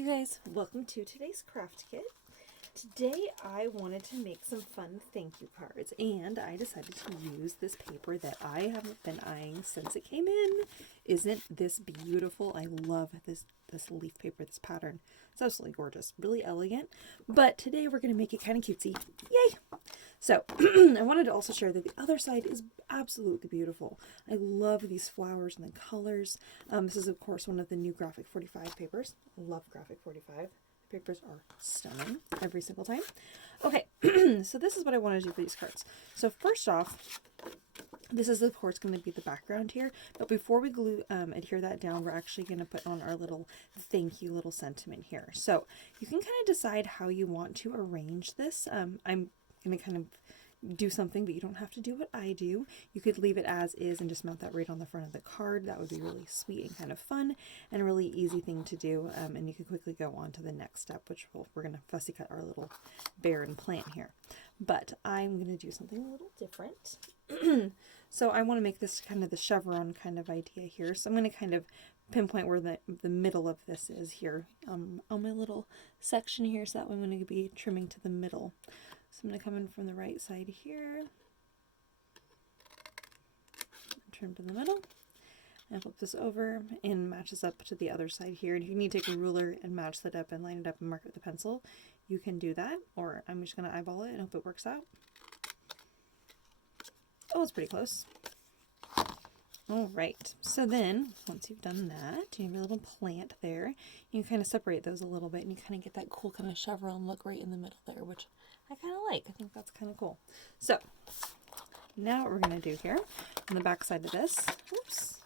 you guys, welcome to today's craft kit. Today I wanted to make some fun thank you cards, and I decided to use this paper that I haven't been eyeing since it came in. Isn't this beautiful? I love this leaf paper, this pattern. It's absolutely gorgeous, really elegant, but today we're going to make it kind of cutesy. Yay! So I wanted to also share that the other side is absolutely beautiful. I love these flowers and the colors. This is of course one of the new Graphic 45 papers. I love Graphic 45. Papers are stunning every single time. Okay, so this is what I want to do for these cards. So first off, this is of course going to be the background here, but before we adhere that down, we're actually going to put on our little thank you little sentiment here. So you can kind of decide how you want to arrange this. I'm going to kind of do something, but you don't have to do what I do. You could leave it as is and just mount that right on the front of the card. That would be really sweet and kind of fun and a really easy thing to do. And you could quickly go on to the next step, which we're going to fussy cut our little bear and plant here. But I'm going to do something a little different. So I want to make this kind of the chevron kind of idea here. So I'm going to kind of pinpoint where the middle of this is here on my little section here. So that way I'm going to be trimming to the middle. So I'm going to come in from the right side here, trim to the middle, and flip this over and match this up to the other side here. And if you need to take a ruler and match that up and line it up and mark it with a pencil, you can do that, or I'm just going to eyeball it and hope it works out. Oh, it's pretty close. All right, so then once you've done that, you have your little plant there. You can kind of separate those a little bit and you kind of get that cool kind of chevron look right in the middle there, which I kind of like. I think that's kind of cool. So now what we're going to do here on the back side of this, oops,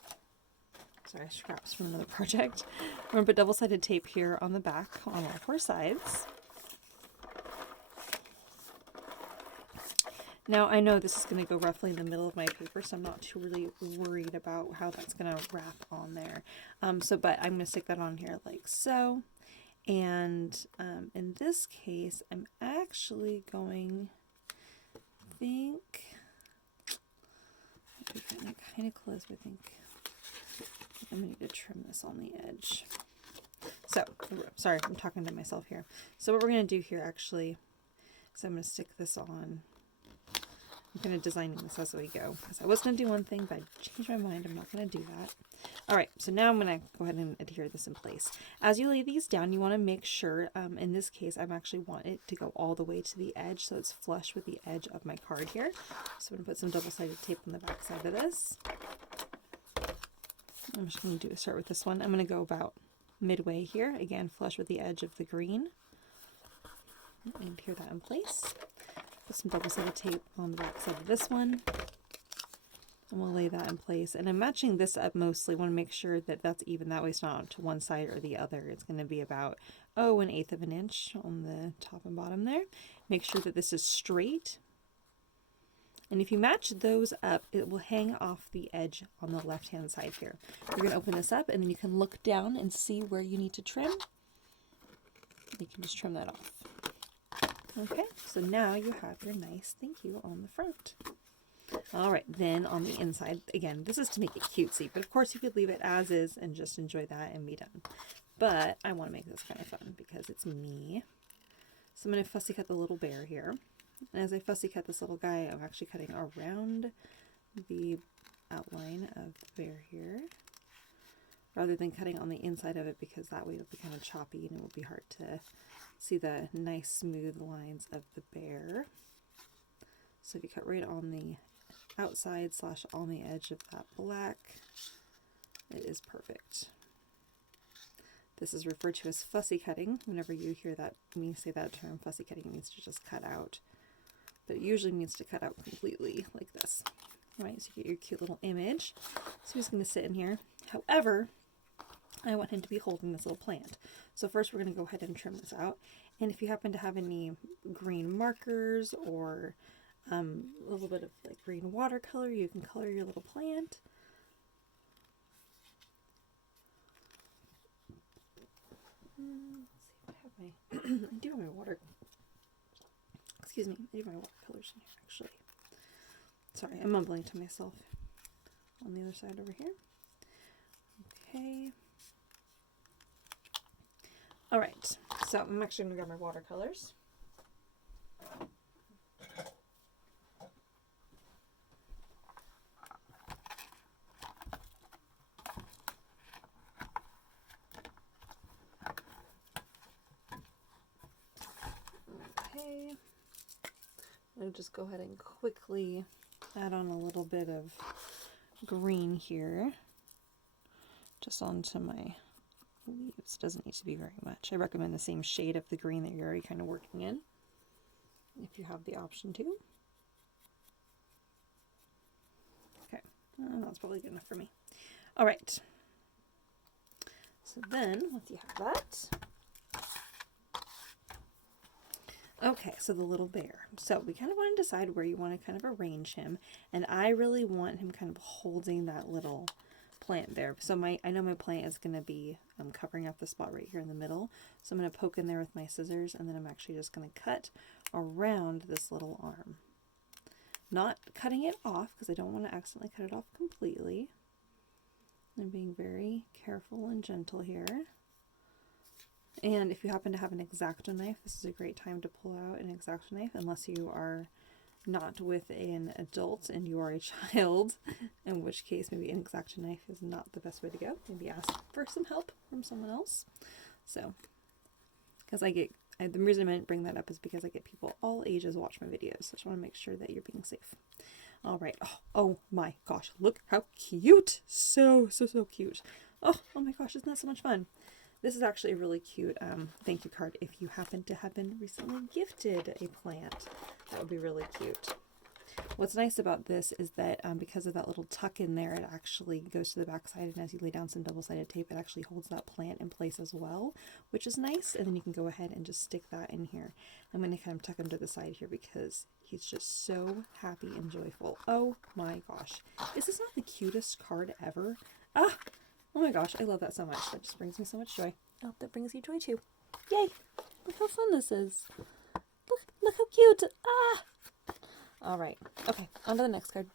sorry, scraps from another project. We're going to put double-sided tape here on the back on all four sides. Now I know this is going to go roughly in the middle of my paper, so I'm not too really worried about how that's going to wrap on there. But I'm going to stick that on here like so. And in this case, I'm actually going, I think, kind of close, but I think I'm going to need to trim this on the edge. So, sorry, I'm talking to myself here. So what we're going to do here actually is I'm going to stick this on. I'm kind of designing this as we go, because I was going to do one thing, but I changed my mind. I'm not going to do that. All right, so now I'm going to go ahead and adhere this in place. As you lay these down, you want to make sure, in this case, I'm actually want it to go all the way to the edge, so it's flush with the edge of my card here. So I'm going to put some double-sided tape on the back side of this. I'm just going to start with this one. I'm going to go about midway here, again, flush with the edge of the green. And adhere that in place. Put some double-sided tape on the back side of this one, and we'll lay that in place. And I'm matching this up mostly. Want to make sure that that's even. That way it's not to one side or the other. It's going to be about 1/8 of an inch on the top and bottom there. Make sure that this is straight. And if you match those up, it will hang off the edge on the left-hand side here. You're going to open this up, and then you can look down and see where you need to trim. You can just trim that off. Okay, so now you have your nice thank you on the front. All right, then on the inside, again, this is to make it cutesy, but of course you could leave it as is and just enjoy that and be done. But I want to make this kind of fun because it's me. So I'm going to fussy cut the little bear here. And as I fussy cut this little guy, I'm actually cutting around the outline of the bear here, rather than cutting on the inside of it, because that way it'll be kind of choppy and it will be hard to see the nice smooth lines of the bear. So if you cut right on the outside / on the edge of that black, it is perfect. This is referred to as fussy cutting. Whenever you hear that, me say that term, fussy cutting means to just cut out. But it usually means to cut out completely like this. All right, so you get your cute little image. So he's going to sit in here. However, I want him to be holding this little plant. So first we're going to go ahead and trim this out. And if you happen to have any green markers or a little bit of like green watercolor, you can color your little plant. Let's see if I have my, I do have my water, excuse me, I do have my watercolors in here actually. Sorry, I'm mumbling to myself on the other side over here. Okay. All right, so I'm actually going to grab my watercolors. Okay, I'll just go ahead and quickly add on a little bit of green here, just onto my leaves. Doesn't need to be very much. I recommend the same shade of the green that you're already kind of working in, if you have the option to. Okay, that's probably good enough for me. All right, so then once you have that, okay, so the little bear. So we kind of want to decide where you want to kind of arrange him, and I really want him kind of holding that little plant there. So I know my plant is going to be covering up the spot right here in the middle. So I'm going to poke in there with my scissors, and then I'm actually just going to cut around this little arm. Not cutting it off because I don't want to accidentally cut it off completely. I'm being very careful and gentle here. And if you happen to have an X-Acto knife, this is a great time to pull out an X-Acto knife, unless you are not with an adult and you are a child, in which case maybe an X-Acto knife is not the best way to go. Maybe ask for some help from someone else. So, because the reason I didn't bring that up is because I get people all ages watch my videos, so I just want to make sure that you're being safe. All right. Oh my gosh, look how cute! So cute. Oh my gosh, isn't that so much fun? This is actually a really cute thank you card if you happen to have been recently gifted a plant. That would be really cute. What's nice about this is that because of that little tuck in there, it actually goes to the back side, and as you lay down some double-sided tape, it actually holds that plant in place as well, which is nice. And then you can go ahead and just stick that in here. I'm going to kind of tuck him to the side here because he's just so happy and joyful. Oh my gosh. Is this not the cutest card ever? Ah! Oh my gosh, I love that so much. That just brings me so much joy. I hope that brings you joy too. Yay! Look how fun this is. Look how cute! Ah! Alright, okay, on to the next card.